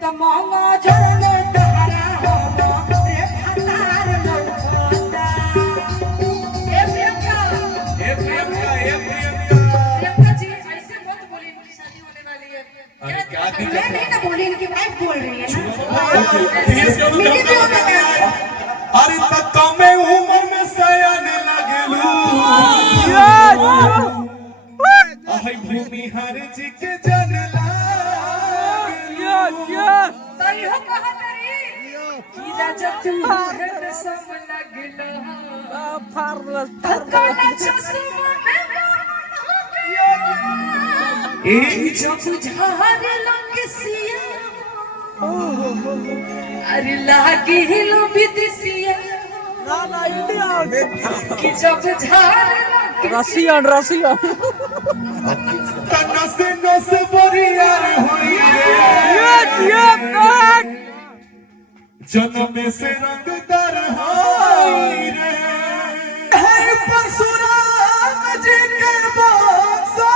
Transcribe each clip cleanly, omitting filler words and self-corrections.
तो मांगा जरने तारा हो रे फतार लौटा ए प्रियंका प्रियंका जी ऐसे मत बोलिए, इनकी शादी होने वाली है। क्या मैं नहीं ना बोली, इनकी वाइफ बोल रही है ना। अरे तक में उम्र में सयान लगलू आई भूमि हर जी के जन तई हो कहा तरी कि राजा तू है सम लगला फरला चश्मा में ए जब झार लंगसिया अरे लागी हिलो विदेशिया ना इंडिया कि जब झार रसियन नस नस बरियार हुई ये जन्म से रंगदार हाय रे हर परशुराम जी के बंसा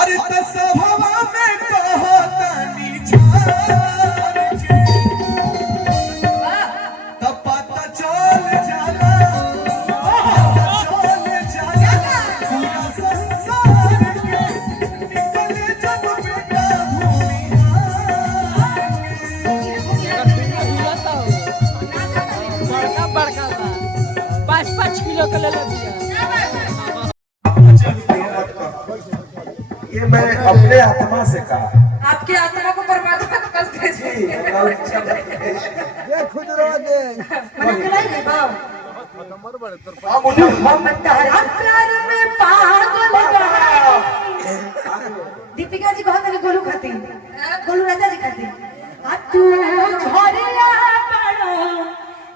अरे तसभवा में कहतनी छार के तब पता चल जाला पूरा संसार के निकले जब बेटा बड़का 5-5 किलो का ले ले ये मैं अपने आत्मा से कहा। आपकी आत्मा को परमात्मा के पास भेज ये खुद रो दे मैंने नहीं बाबू हम उठा हम तारा प्यार में पागल दीपिका जी बहुत है गोलू खाती गोलू राजा जी खाती आ तू झरिया पड़ो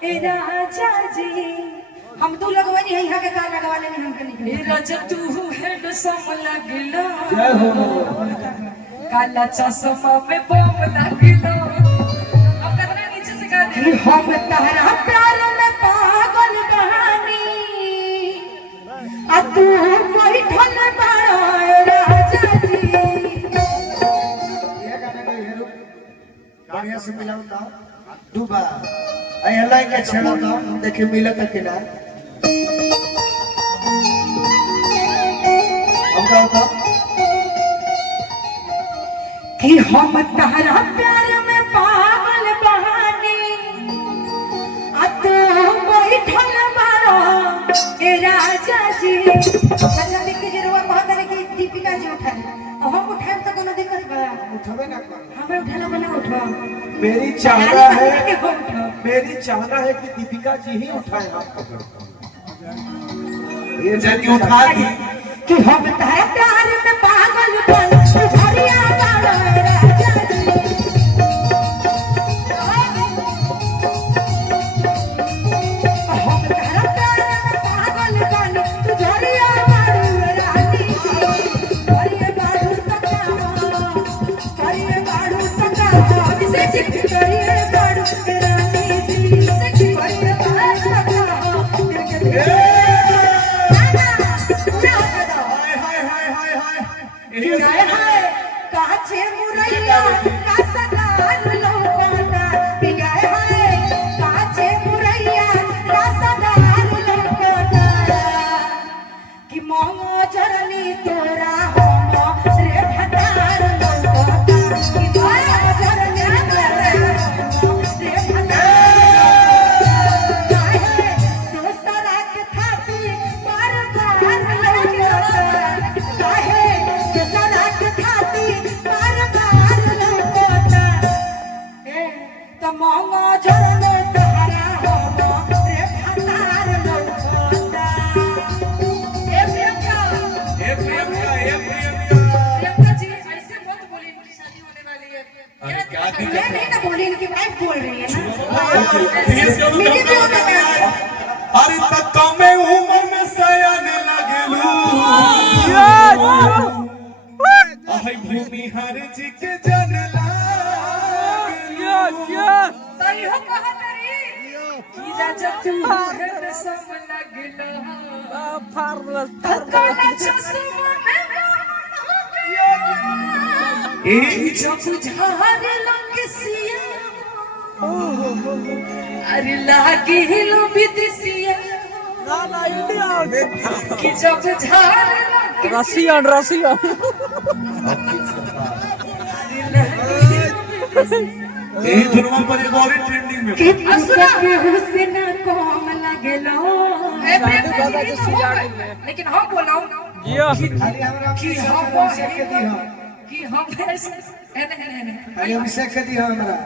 ए राजा जी हम दो लगवानी है यहाँ के कार लगवाने में हमके निकले राजा तू हेड सम लगलो जय हो काला चश्मा में बम लगलो अब कितना नीचे से गा दे हम तारा प्यार में पागल बहानी आ तू कोई ठन बड़ो राजा जी ये गाना का हीरो बढ़िया से मिलाऊं था दुबा आई अल्लाह के छेड़ा था देखे मिला तक के ना हमका था कि हम तारा प्यार में पागल बहानी आ तू कोई ठन बड़ो ए राजा जी अच्छा देखिए जरूर बहुत है कि दीपिका जी उठाए और हम उठाए तो कोनो दिक्कत बा उठावे ना कर हमें उठाना बना उठा मेरी चाहना है कि दीपिका जी ही उठाए आपको ये जल्दी उठा दी कि हम तारा प्यार में पागल बन झरिया बड़ो राजा जी हम तारा प्यार में पागल बन झरिया बड़ो रानी करिए बाड़ू तका किसे चित करिए बाड़ू रानी जी से करिए बाड़ू तका हाय हाय काचे मुरैया का सदान लौकोता हाय हाय काचे मुरैया का सदान लौकोता कि मोंगो जरनी तोरा होमो रे भतार लौकोता कि मोंगो जरनी तोरा होमो रे भतार काहे दोसरा के थाती बार बार लौकोता काहे तो मांगा जरने तारा हो रे फतार लौटा ए प्रियंका प्रियंका जी ऐसे मत बोलिए, इनकी शादी होने वाली है। मैं नहीं ना बोली, इनकी वाइफ बोल रही है ना। अरे तक में उम्र में सयान लगलू आई भूमि हर जी के जन तई हो कहा तरी कि राजा तू है सम लगला फरला काला चश्मा में जब झार लंकसिया अरे लागे लो विदेशिया ना ना इंडिया कि जब झार रसियन रसियन यही धुनवा पर एक और ट्रेंडिंग में कि के हुस्न कोम लगलो लेकिन हम बोलाऊं खाली हमरा कि हम से के दी हम कि हम खाली हम से के दी हमरा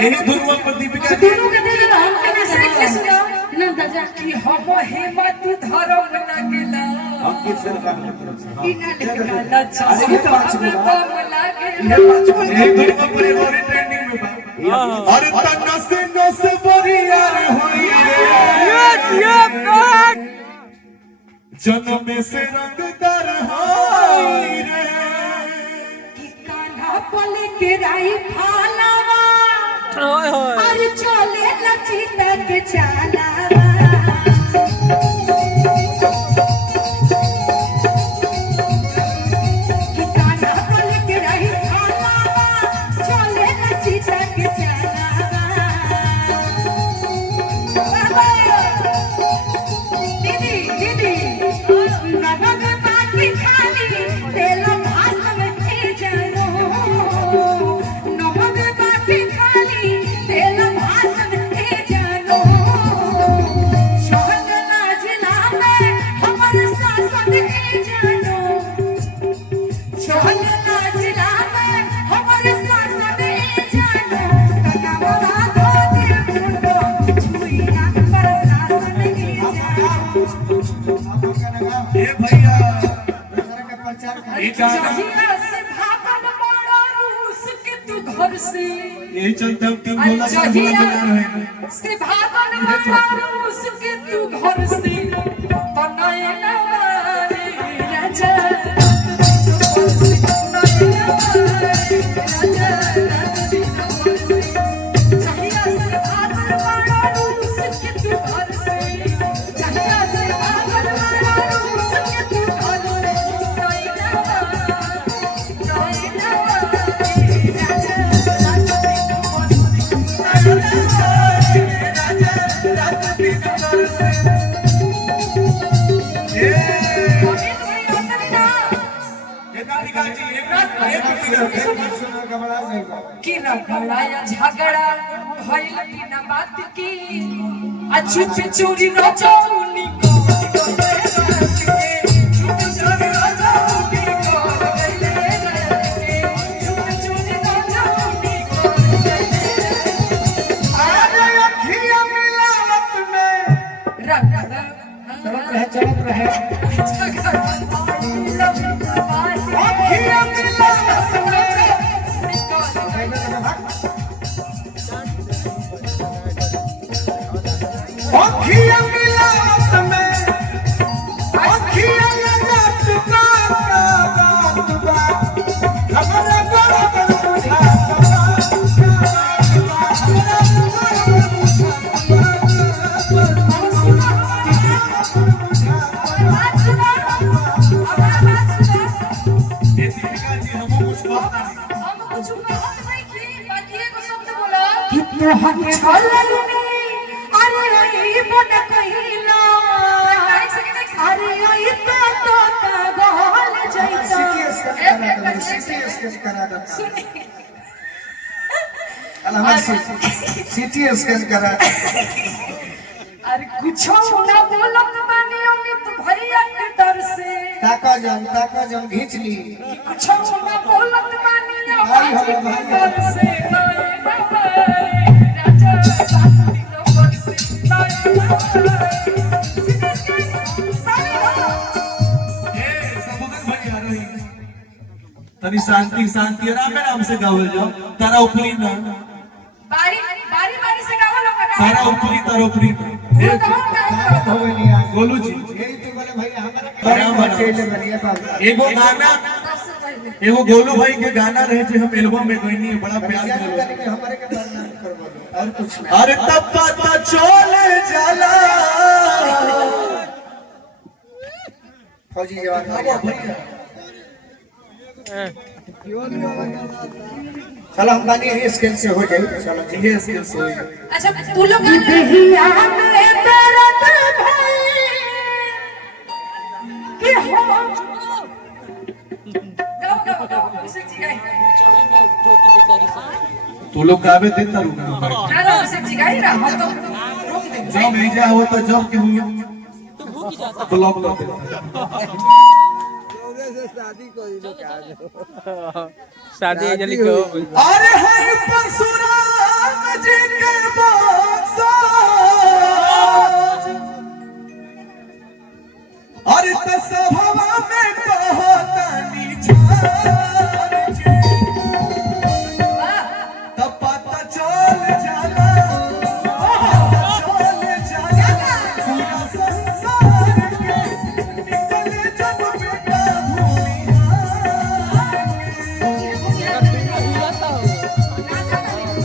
यही धुनवा पर दीपिका दोनों के दे देना हम के से के सुना ना दजा कि हम हिम्मत धरम लगेला हम किस से काम इना लिखला चाहे तो हम कोम लागेला यही धुनवा पर एक और ट्रेंडिंग में बा अरे तना से नस बरियार होई रे जन्म से रंगदार हाय रे कि कान्हा पल के राई फालावा ओए होए और चले लचिता के चालावा कि कान्हा पल के राई फालावा चले लचिता के चालावा दीदी दीदी नगद बाकी खाली तेल भात में थे जानो नगद बाकी खाली तेल भात में थे जानो शहर जिला में हमर शासन के जानो शहर जिला में हमर शासन के जानो कनावा धोती मुंडो छुइया पर शासन के जानो ए भैया का प्रचार कर ये गाना जहिया से भागल बड़ा रूस के तू घर से यही चलते हम तीन बोला से बोला बना रहे हैं से भागल बड़ा रूस के तू घर से बनाए नवारे राजा जहिया से भागल बड़ा रूस के तू घर से जहिया से भागल बड़ा रूस के तू घर से कि रगड़ा या झगड़ा भइल बिना बात की अच्छी पे चोरी न जाऊनी चलत रहे अखियां मिलावत में अखियां लगा चुका का हमरा बड़ा बुझा ये दीपिका जी हम कुछ कहता नहीं कि तोहर छलनी अरे ई बन कहिला अरे ई तो गल जइता सिटी स्कैन करा अरे कुछो ना बोलत बानी अमित भैया के डर से ताका जम घींच ली कुछो ना बोलत बानी भाई अमित हमारा के भाई डर से नाए बाबा राजा बाबा से नाए तनी शांति शांति आराम आराम से गावल जाओ तारा ऊपरी ना बारी बारी बारी से गावल तारा ऊपरी होवे नहीं आ गोलू जी यही तो बोले भैया आराम हमारा आराम। चले बनिए बाबा एगो गाना एगो गोलू भाई के गाना रहे थे हम एल्बम में गईनी है बड़ा प्यार जान दिलो जाने के हमारे के प्रणाम कर बोलो और कुछ नहीं अरे तब पता चले जाला फौजी जवान भैया चलो हम बानी यही स्केल से हो जाए। चलो जी ये स्किल्स होई अच्छा तू लोग दहिया में दर्द भई कि हो गाओ अभिषेक जी गाई तू लोग गावे दे तारू ना गाना अभिषेक जी गाई ना हम तो रोक दे जब नहीं जा वो तो जब के हुए तू भूख जाता ब्लॉक कर दे शादी जल्दी कहो अरे हाय परशुराम जी के बक्सा अरे तसभवा में कहतनी झार के तब पता चल जाला पूरा संसार के निकले जब बेटा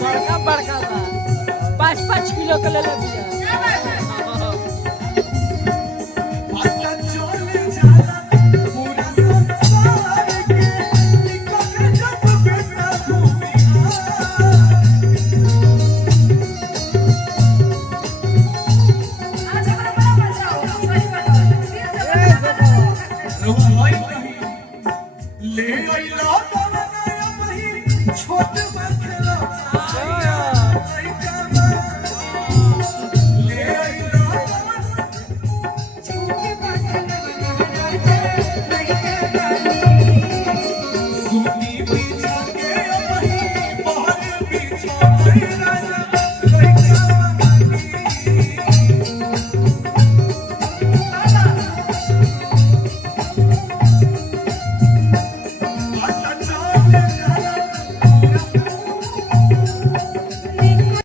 बड़का बड़का बा 5-5 किलो के ले ले बिया पता चल जाला पूरा संसार के निकले जब बेटा आज हमरा बड़ा मजा आओ सही बात ले आइला तवना मही छोट बखला